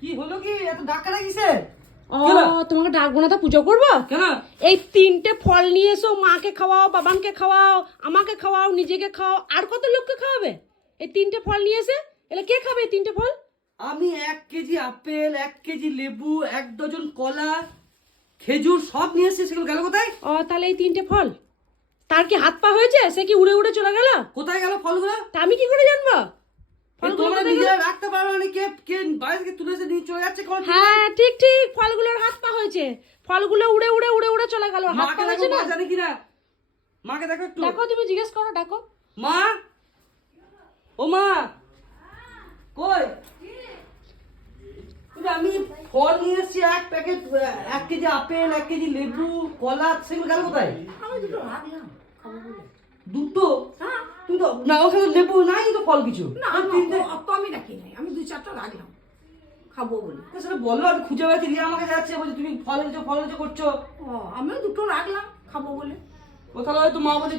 কি হলো কি এত ডাক্তার কিসে? তোমাকে ডাকবো না, তা পুজো করবো কেন? এই 3টে ফল নিয়ে এসো, মাকে খাওয়াও, বাবানকে খাওয়াও, আমাকে খাওয়াও, নিজেকে খাওয়াও, আর কত লোককে খাওয়াবে? এই 3টে ফল নিয়ে এসে এলে কে খাবে এই 3টে ফল? আমি 1 কেজি আপেল, 1 কেজি লেবু, 1 ডজন কলা, খেজুর সব নিয়ে এসেছি, সেগুলো গেল কোথায়? তাহলে এই 3টে ফল তার কি হাত পা হয়েছে? সে কি উড়ে উড়ে চলে গেল? কোথায় গেল ফলগুলো? তা আমি কি করে জানবো? তোমরা নিজেরা রাখতে পারো না, কে কে বাইরে থেকে তুলে এসে নিয়ে চলে যাচ্ছে কোন? হ্যাঁ ঠিক ঠিক, ফলগুলোর হাত পা হয়েছে, ফলগুলো উড়ে উড়ে উড়ে উড়ে চলে গেল, হাত মাকে পা দেখো, হয়েছে না? মা জানে কিনা? মাকে দেখো একটু। ডাকো, তুমি জিজ্ঞেস করো, ডাকো। মা, ও মা, কই? আমি ফল নিয়ে এসেছি 1 প্যাকেট, 1 কেজি আপেল, 1 কেজি লেবু, কলা, সেগুলো গেল কোথায়? আমি দুটো রাখলাম খাবো বলে। দুটো? হ্যাঁ। তুমি তো না, ওখানে লেবু নাই তো, ফল কিছু না অত আমি রাখি নাই, আমি 2-4টা রাখলাম খাবো বলে। সেটা বললো, আমি খুঁজে বেড়াচ্ছি, রিয়া আমাকে যাচ্ছে বলছে তুমি ফল এনেছো করছো। আমিও দুটো রাখলাম খাবো বলে। কোথাও হয়তো মা বলে